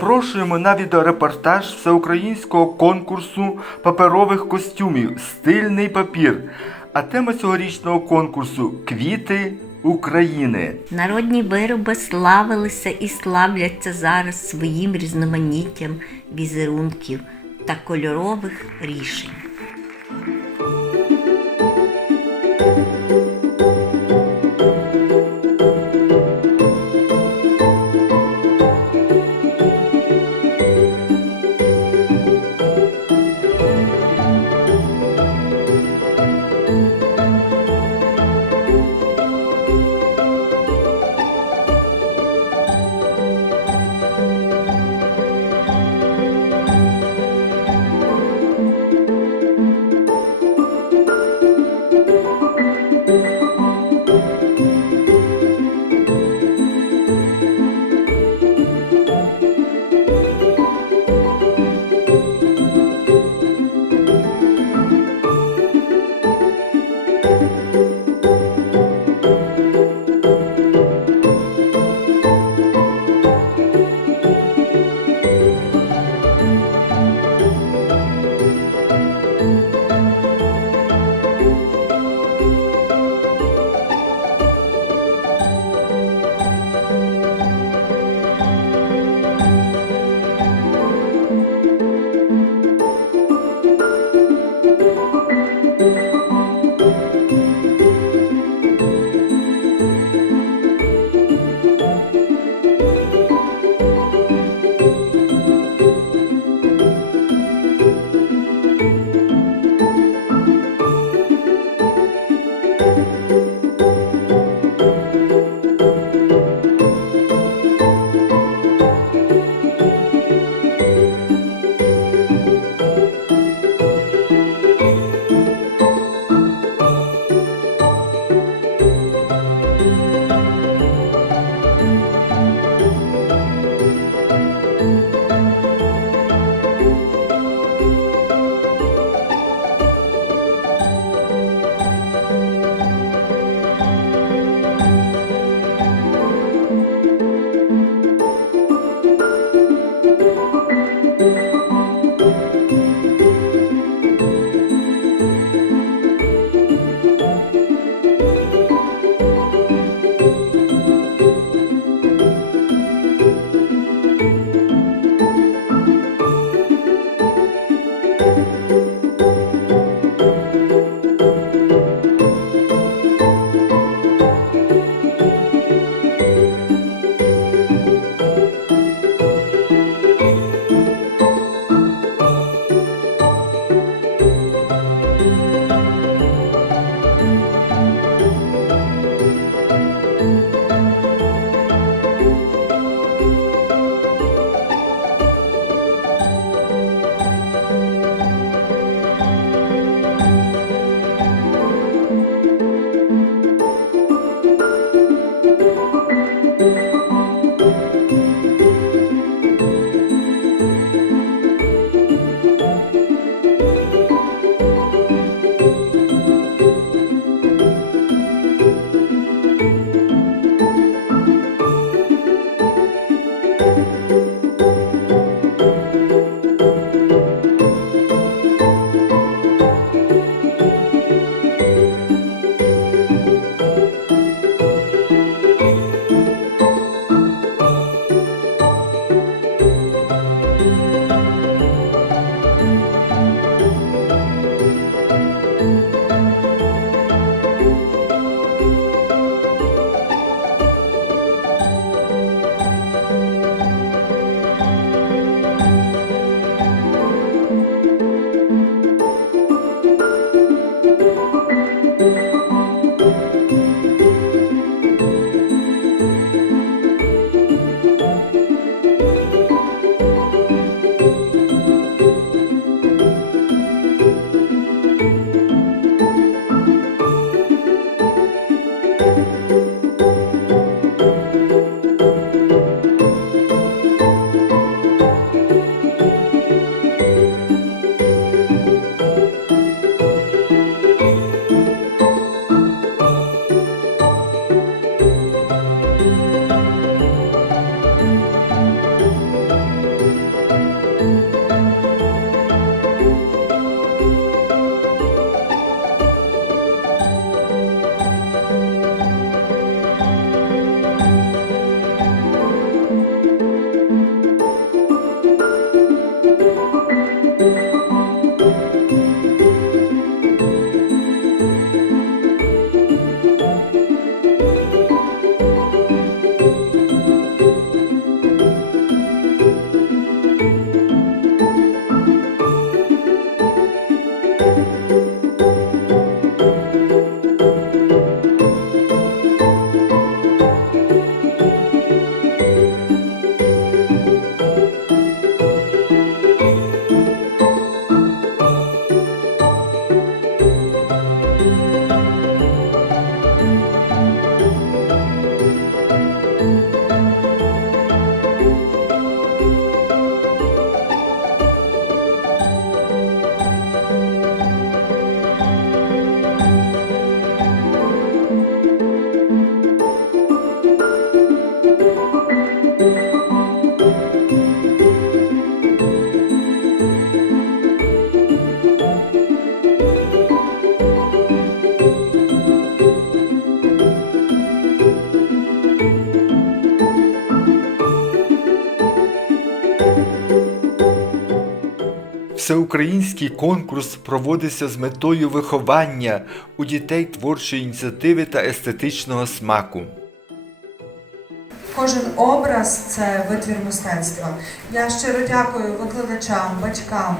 Запрошуємо на відеорепортаж всеукраїнського конкурсу паперових костюмів Стильний папір. А тема цьогорічного конкурсу Квіти України. Народні вироби славилися і славляться зараз своїм різноманіттям візерунків та кольорових рішень. Всеукраїнський конкурс проводиться з метою виховання у дітей творчої ініціативи та естетичного смаку. Кожен образ це витвір мистецтва. Я щиро дякую викладачам, батькам,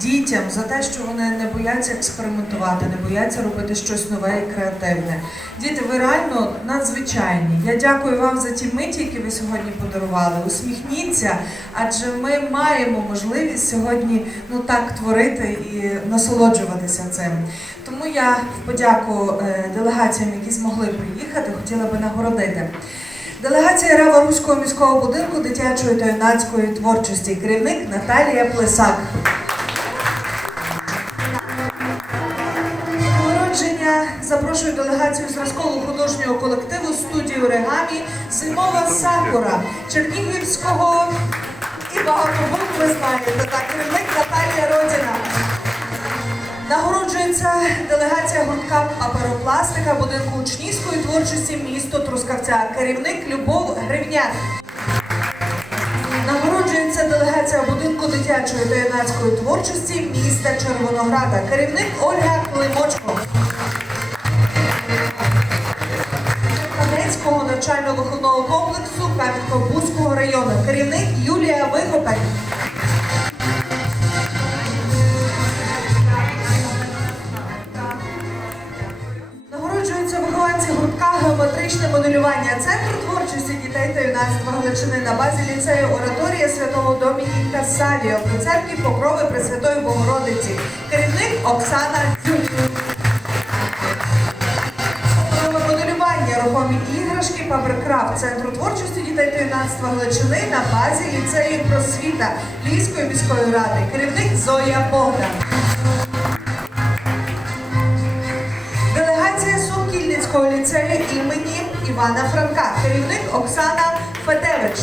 дітям за те, що вони не бояться експериментувати, не бояться робити щось нове і креативне. Діти, ви реально надзвичайні. Я дякую вам за ті миті, які ви сьогодні подарували. Усміхніться, адже ми маємо можливість сьогодні ну так творити і насолоджуватися цим. Тому я в подяку е, делегаціям, які змогли приїхати, хотіла би нагородити. Делегація Рева Руського міського будинку дитячої та юнацької творчості. Керівник Наталія Плесак. Запрошую делегацію зразкового художнього колективу студію Регамі Зимова Сакура Чернігівського і багато букв ви знаєте. Так, керівник Наталія Родіна. Нагороджується делегація гуртка паперопластика будинку учнівської творчості місто Трускавця. Керівник Любов Гривняк. Нагороджується делегація будинку дитячої та юнацької творчості міста Червонограда. Керівник Ольга Климочко. Навчально-виховного комплексу Кам'янко-Бузького району. Керівник Юлія Вихопек. Нагороджуються вихованці гуртка геометричне моделювання Центру творчості дітей та юнацтва Галичини на базі ліцею Ораторія Святого Домініка Савіо при церкві Покрови Пресвятої Богородиці. Керівник Оксана Дзюк. Рухомі іграшки Паперкрафт Центру творчості дітей та юнацтва Галичини на базі ліцею просвіта Львівської міської ради. Керівник Зоя Богдан. Делегація Сокільницького ліцею імені Івана Франка. Керівник Оксана Федевич.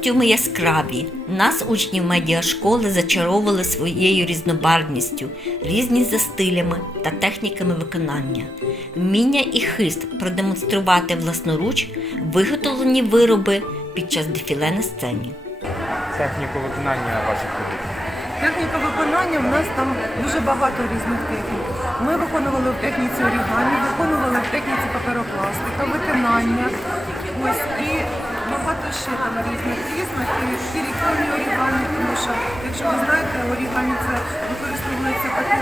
Костюми яскраві. Нас, учнів медіашколи, зачаровували своєю різнобарвністю, різні за стилями та техніками виконання. Вміння і хист продемонструвати власноруч виготовлені вироби під час дефіле на сцені. техніку виконання ваших робіт? Техніка виконання в нас там дуже багато різних технік. Ми виконували в техніці орігамі, виконували в техніці паперопластика, виконання. Ось і багато ще там різних різних і силіконні орігамі, тому що, якщо ви знаєте, орігамі це використовується папір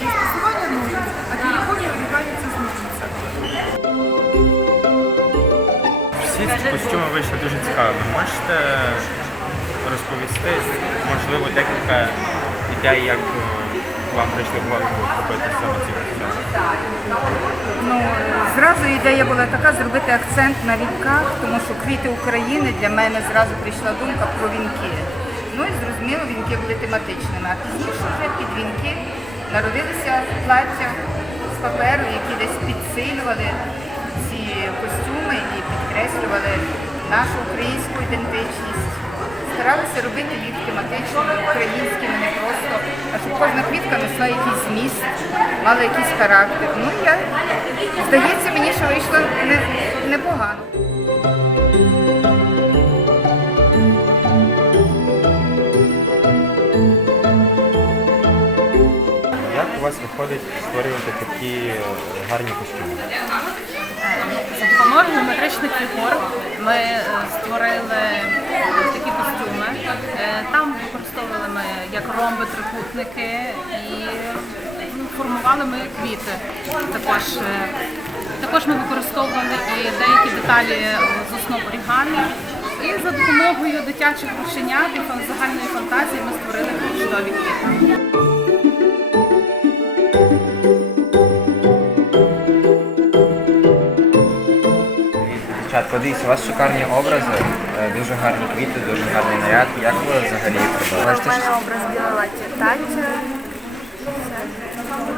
застосування ножиць, а силіконні орігамі це з ножицями. Всі ці костюми вийшли дуже цікавими. Можете розповісти, можливо, декілька ідей, як е, вам прийшли в голову робити саме ці костюми? Ну, зразу ідея була така зробити акцент на вінках, тому що квіти України для мене зразу прийшла думка про вінки. Ну і зрозуміло, вінки були тематичними. А пізніше вже під вінки народилися плаття з паперу, які десь підсилювали ці костюми і підкреслювали нашу українську ідентичність. Старалися робити їх тематичними, українськими, не просто, а щоб кожна квітка несла якийсь зміст, мала якийсь характер. Ну я здається, мені, що вийшло не, непогано. Як у вас виходить створювати такі гарні костюми? Допомогою геометричних фігур ми е, створили такі костюми. Е, Там використовували ми як ромби, трикутники і ну, формували ми квіти. Також, е, також ми використовували і деякі деталі з основ орігамі. І за допомогою дитячих рушенят і загальної фантазії ми створили чудові квіти. Дівчат, подивіться, у вас шикарні образи, е, дуже гарні квіти, дуже гарний наряд. Як ви взагалі робили? Можете образ білолаті таття.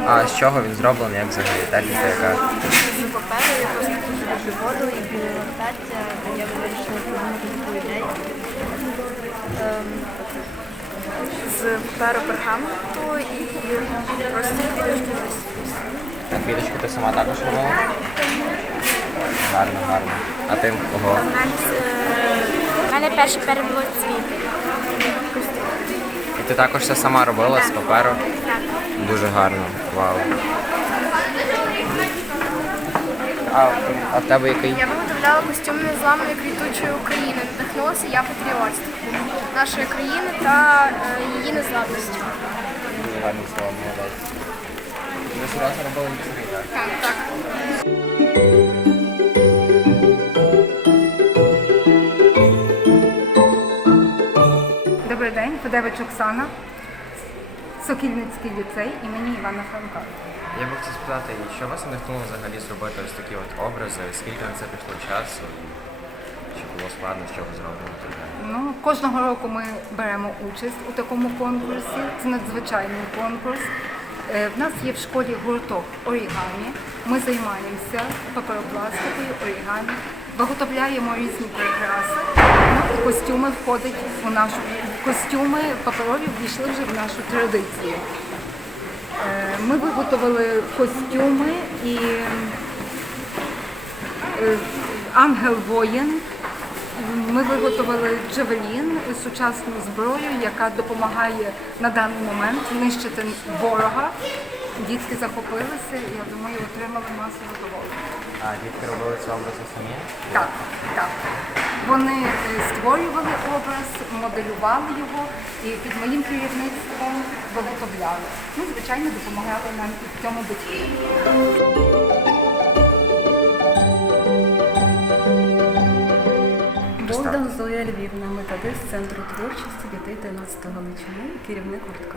А з чого він зроблений, як взагалі? Техніка яка? З паперу я просто дуже люблю воду і білого таття. Я вирішила придумати таку ідею. Ем, З паперу пергаменту і просто А квіточку ти сама також робила? Гарно, гарно. А ти кого? У мене перший перебуло цвіти. І ти також все сама робила з паперу? Так. Дуже гарно. Вау. А, а в тебе який? Я виготовляла костюм незламної квітучої України. Надихнулася я патріотством нашої країни та е, її незламністю. Дуже гарне слово, молодець. Ви серйозно робили ліцарі, так? Так. Добрий день, Федевич Оксана, Сокільницький ліцей імені Івана Франка. Я би хотів спитати, що вас надихнуло взагалі зробити ось такі от образи? Скільки на це пішло часу? І Чи було складно, що ви зробили? Ну, кожного року ми беремо участь у такому конкурсі. Це надзвичайний конкурс. Е, В нас є в школі гурток орігамі. Ми займаємося паперопластикою, орігамі, виготовляємо різні прикраси. Ну, костюми входять у нашу костюми паперові ввійшли вже в нашу традицію. Е, Ми виготовили костюми і е, ангел воїн. Ми виготовили джевелін, сучасну зброю, яка допомагає на даний момент нищити ворога. Дітки захопилися і я думаю, отримали масу задоволення. А дітки робили ці образи самі? Так, так. Вони е, створювали образ, моделювали його і під моїм керівництвом виготовляли. Ну, звичайно, допомагали нам і в цьому батьки. Богдан Зоя Львівна, методист Центру творчості дітей та юнацтва Галичини, керівник гуртка.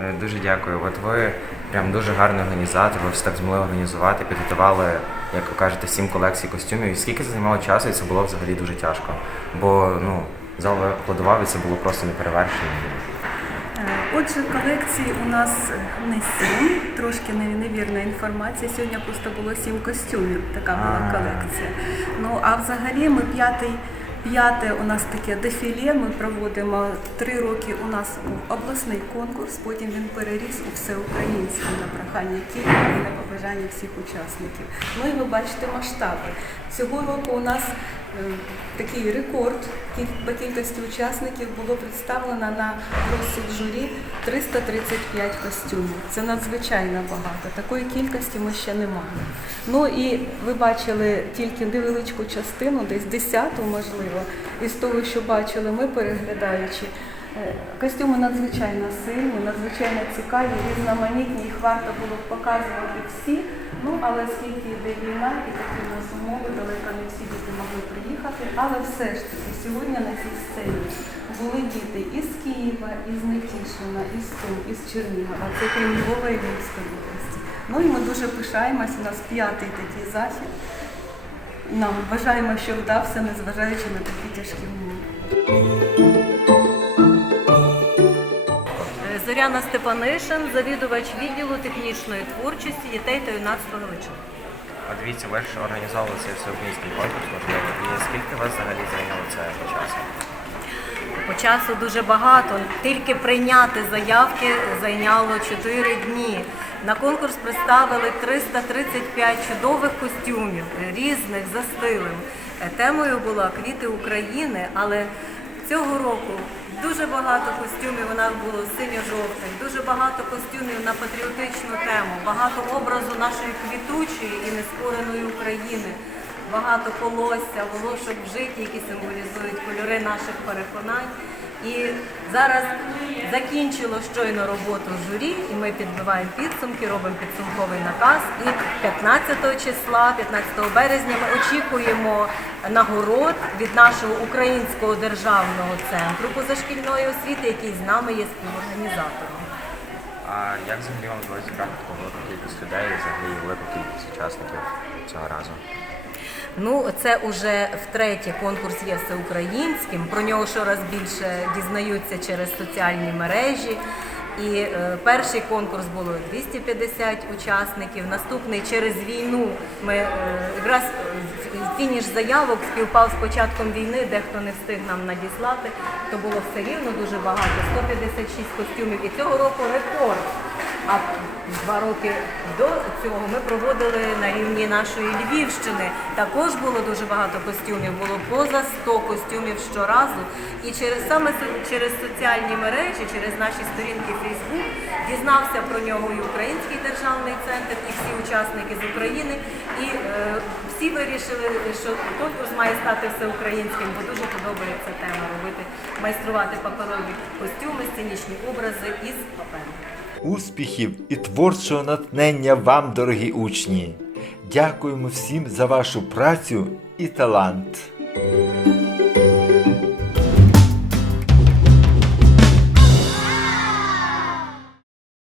Е, Дуже дякую. От ви прям дуже гарний організатор, ви все так змогли організувати, підготували, як ви кажете, сім колекцій костюмів. І скільки це займало часу, і це було взагалі дуже тяжко. Бо ну, зал аплодував, і це було просто неперевершено. Е, Отже, колекції у нас не сім, трошки не- невірна інформація. Сьогодні просто було сім костюмів, така була колекція. Ну а взагалі ми п'ятий. П'яте у нас таке дефіле. Ми проводимо три роки. У нас був обласний конкурс, потім він переріс у всеукраїнське на прохання Києва і на побажання всіх учасників. Ну і ви бачите масштаби. Цього року у нас такий рекорд по кількості учасників було представлено на розсуд журі 335 костюмів. Це надзвичайно багато. Такої кількості ми ще не мали. Ну і ви бачили тільки невеличку частину, десь десяту, можливо, із того, що бачили ми, переглядаючи. Е, Костюми надзвичайно сильні, надзвичайно цікаві, різноманітні, їх варто було показувати всі. Ну, але оскільки йде війна і такі в нас умови, далеко не всі діти могли приїхати. Але все ж таки сьогодні на цій сцені були діти із Києва, із Нетішина, із Сум, із Чернігова, це крім Львова і Львівської області. Ну і ми дуже пишаємось, у нас п'ятий такий захід. Нам вважаємо, що вдався, незважаючи на такі тяжкі умови. Зоряна Степанишин, завідувач відділу технічної творчості дітей та юнацтва Галичини. А дивіться, ви ж організовували цей всеукраїнський конкурс, можливо. І скільки вас взагалі зайняло це по часу? По часу дуже багато. Тільки прийняти заявки зайняло 4 дні. На конкурс представили 335 чудових костюмів, різних за стилем. Темою була квіти України, але цього року дуже багато костюмів у нас було синьо-жовтих, дуже багато костюмів на патріотичну тему, багато образу нашої квітучої і нескореної України. Багато колосся, волошок в житті, які символізують кольори наших переконань. І зараз закінчило щойно роботу журі, і ми підбиваємо підсумки, робимо підсумковий наказ. І 15 числа, 15 березня, ми очікуємо нагород від нашого українського державного центру позашкільної освіти, який з нами є співорганізатором. А як взагалі вам вдалося зібрати таку велику кількість людей і взагалі велику кількість учасників цього разу? Ну, це уже втретє конкурс є всеукраїнським. Про нього щораз більше дізнаються через соціальні мережі. І е, перший конкурс було 250 учасників. Наступний через війну ми е, якраз е, фініш заявок співпав з початком війни, дехто не встиг нам надіслати. То було все рівно дуже багато 156 костюмів. І цього року рекорд А два роки до цього ми проводили на рівні нашої Львівщини. Також було дуже багато костюмів, було поза 100 костюмів щоразу. І через саме через соціальні мережі, через наші сторінки Facebook дізнався про нього і Український державний центр, і всі учасники з України. І е, всі вирішили, що конкурс має стати всеукраїнським, бо дуже подобається тема робити, майструвати паперові костюми, сценічні образи із паперу. Успіхів і творчого натхнення вам, дорогі учні! Дякуємо всім за вашу працю і талант.